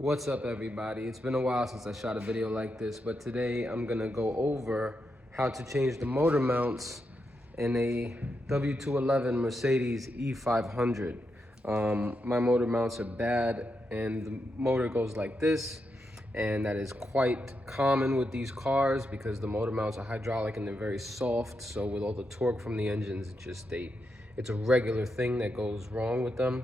What's up, everybody? It's been a while since I shot a video like this, but today I'm gonna go over how to change the motor mounts in a W211 Mercedes E500. My motor mounts are bad and the motor goes like this, and that is quite common with these cars because the motor mounts are hydraulic and they're very soft. So with all the torque from the engines, it's a regular thing that goes wrong with them.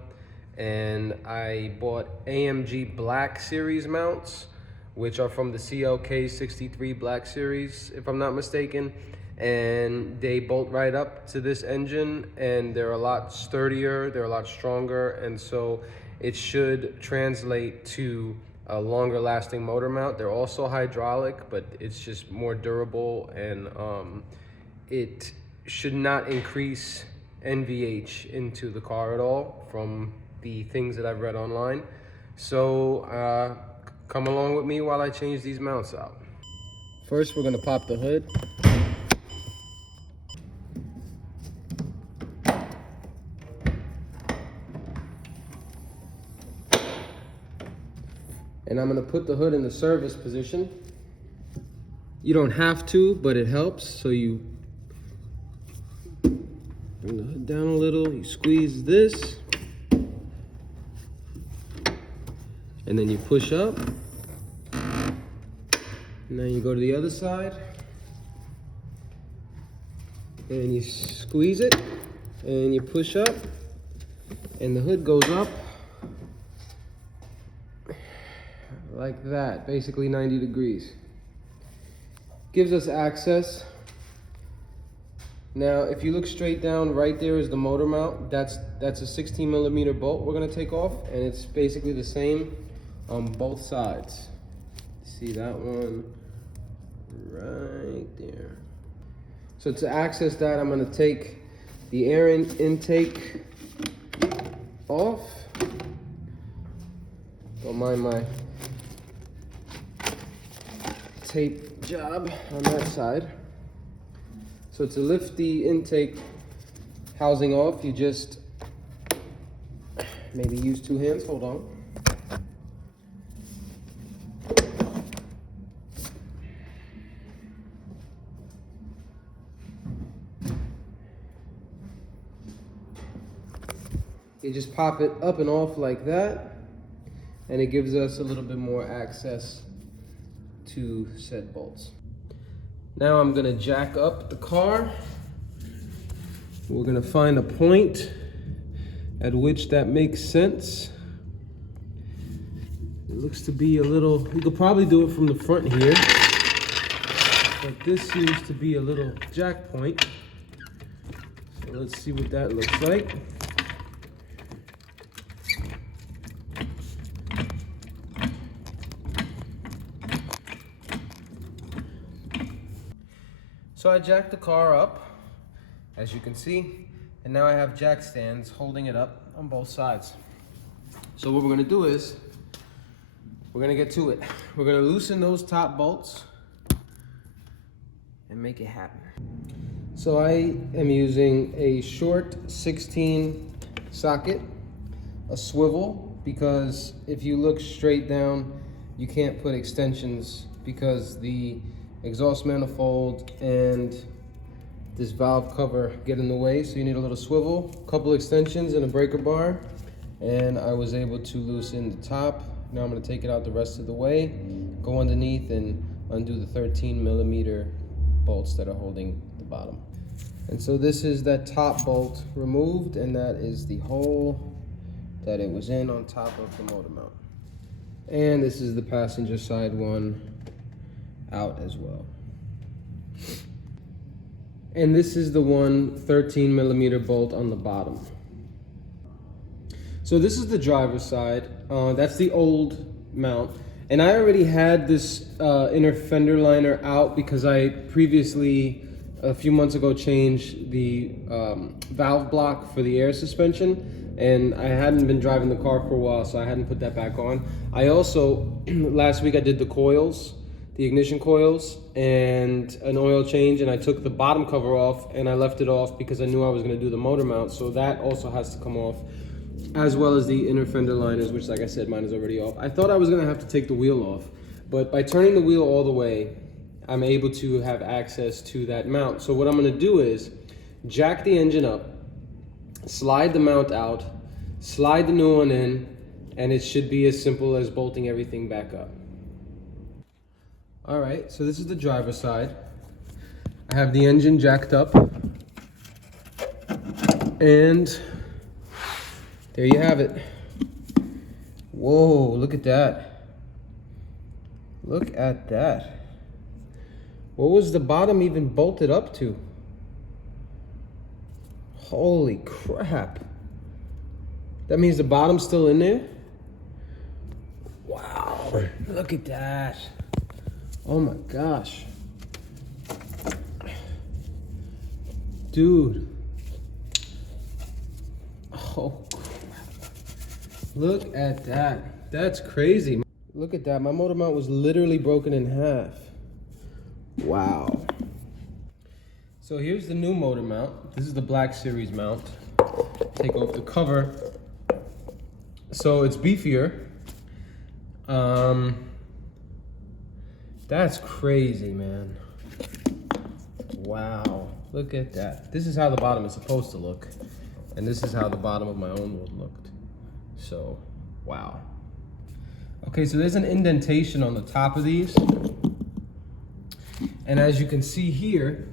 And I bought AMG Black series mounts, which are from the CLK 63 Black series, if I'm not mistaken. And they bolt right up to this engine, and they're a lot sturdier, they're a lot stronger, and so it should translate to a longer lasting motor mount. They're also hydraulic, but it's just more durable, and it should not increase NVH into the car at all from the things that I've read online. So come along with me while I change these mounts out. First, we're gonna pop the hood. And I'm gonna put the hood in the service position. You don't have to, but it helps. So you bring the hood down a little, you squeeze this, and then you push up, and then you go to the other side, and you squeeze it, and you push up, and the hood goes up like that, basically 90 degrees. Gives us access. Now, if you look straight down, right there is the motor mount. That's a 16mm bolt we're gonna take off, and it's basically the same on both sides. See that one right there. So to access that, I'm gonna take the air intake off. Don't mind my tape job on that side. So to lift the intake housing off, you just maybe use two hands. Hold on. You just pop it up and off like that, and it gives us a little bit more access to said bolts. Now I'm gonna jack up the car. We're gonna find a point at which that makes sense. It looks to be a little, you could probably do it from the front here, but this seems to be a little jack point. So let's see what that looks like. So I jacked the car up, as you can see, and now I have jack stands holding it up on both sides. So what we're gonna do is, we're gonna get to it. We're gonna loosen those top bolts and make it happen. So I am using a short 16 socket, a swivel, because if you look straight down, you can't put extensions because the exhaust manifold and this valve cover get in the way, so you need a little swivel, couple extensions and a breaker bar, and I was able to loosen the top. Now I'm going to take it out the rest of the way, go underneath and undo the 13mm bolts that are holding the bottom. And so this is that top bolt removed, and that is the hole that it was in on top of the motor mount. And this is the passenger side one out as well. And this is the 13mm bolt on the bottom. So this is the driver's side. That's the old mount. And I already had this inner fender liner out because I previously, a few months ago, changed the valve block for the air suspension. And I hadn't been driving the car for a while, so I hadn't put that back on. I also, last week I did the coils, the ignition coils, and an oil change, and I took the bottom cover off and I left it off because I knew I was gonna do the motor mount, so that also has to come off. as well as the inner fender liners, which, like I said, mine is already off. I thought I was gonna have to take the wheel off, but by turning the wheel all the way, I'm able to have access to that mount. So what I'm gonna do is jack the engine up, slide the mount out, slide the new one in, and it should be as simple as bolting everything back up. All right, so this is the driver's side. I have the engine jacked up, and there you have it. Whoa, look at that. Look at that. What was the bottom even bolted up to? Holy crap. That means the bottom's still in there? Wow, look at that. Oh my gosh. Dude. Oh crap. Look at that. That's crazy. Look at that. My motor mount was literally broken in half. Wow. So here's the new motor mount. This is the Black Series mount. Take off the cover. So it's beefier. That's crazy, man. Wow, look at that. This is how the bottom is supposed to look, and this is how the bottom of my own one looked. So, wow. Okay, so there's an indentation on the top of these, and as you can see here,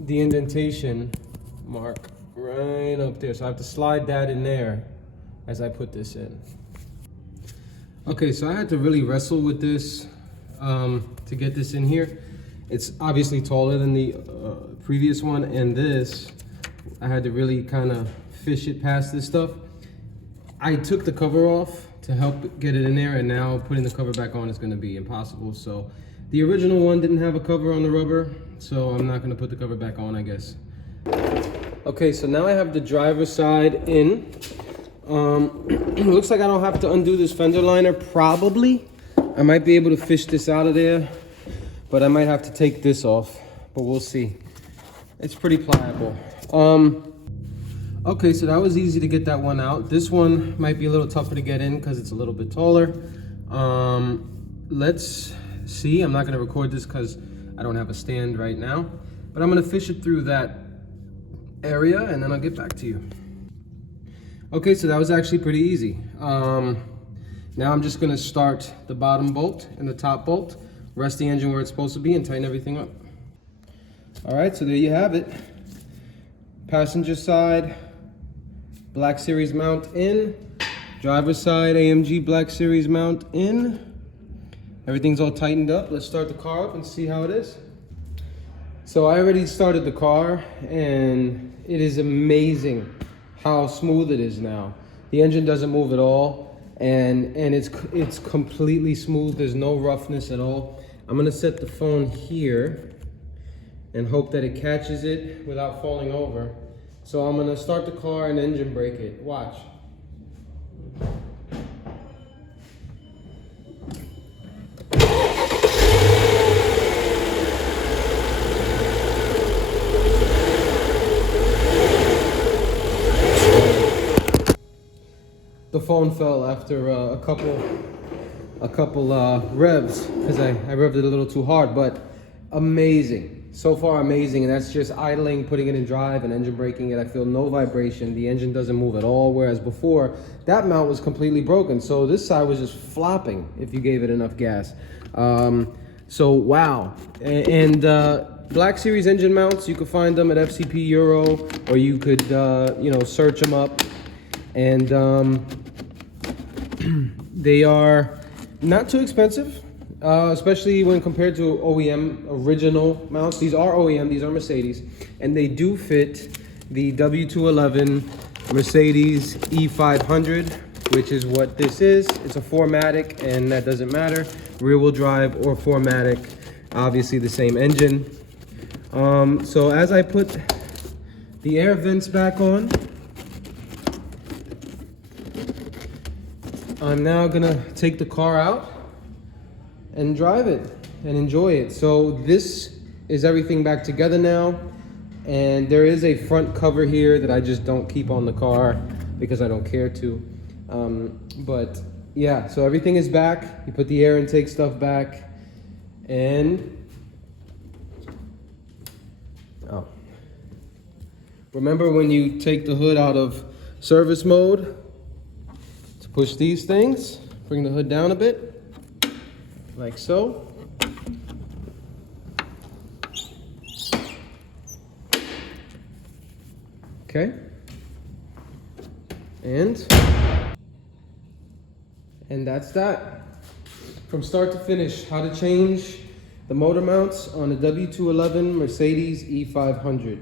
the indentation mark right up there. So I have to slide that in there as I put this in. Okay, so I had to really wrestle with this to get this in here. It's obviously taller than the previous one, and this, I had to really kind of fish it past this stuff. I took the cover off to help get it in there, and now putting the cover back on is going to be impossible. So the original one didn't have a cover on the rubber, so I'm not going to put the cover back on, I guess. Okay, so now I have the driver's side in. It looks like I don't have to undo this fender liner, probably. I might be able to fish this out of there, but I might have to take this off, but we'll see. It's pretty pliable. Okay, so that was easy to get that one out. This one might be a little tougher to get in because it's a little bit taller. Let's see. I'm not going to record this because I don't have a stand right now, but I'm going to fish it through that area and then I'll get back to you. Okay, so that was actually pretty easy. Now I'm just gonna start the bottom bolt and the top bolt, rest the engine where it's supposed to be, and tighten everything up. All right, so there you have it. Passenger side, Black Series mount in. Driver's side, AMG Black Series mount in. Everything's all tightened up. Let's start the car up and see how it is. So I already started the car, and it is amazing how smooth it is now. The engine doesn't move at all. And it's completely smooth. There's no roughness at all. I'm gonna set the phone here and hope that it catches it without falling over. So I'm gonna start the car and engine brake it. Watch. The phone fell after a couple revs because I revved it a little too hard, but amazing. So far amazing, and that's just idling, putting it in drive and engine braking it. I feel no vibration. The engine doesn't move at all, whereas before that mount was completely broken. So this side was just flopping if you gave it enough gas. So wow. And Black Series engine mounts, you could find them at FCP Euro, or you could you know, search them up. And they are not too expensive, especially when compared to OEM original mounts. These are OEM, these are Mercedes, and they do fit the W211 Mercedes E500, which is what this is. It's a 4MATIC, and that doesn't matter. Rear wheel drive or 4MATIC, obviously the same engine. So as I put the air vents back on, I'm now gonna take the car out and drive it and enjoy it. So this is everything back together now, and there is a front cover here that I just don't keep on the car. because I don't care to. But yeah, so everything is back. You put the air intake stuff back, and remember when you take the hood out of service mode, to push these things, bring the hood down a bit, like so. Okay, and that's that. From start to finish, how to change the motor mounts on a W211 Mercedes E500.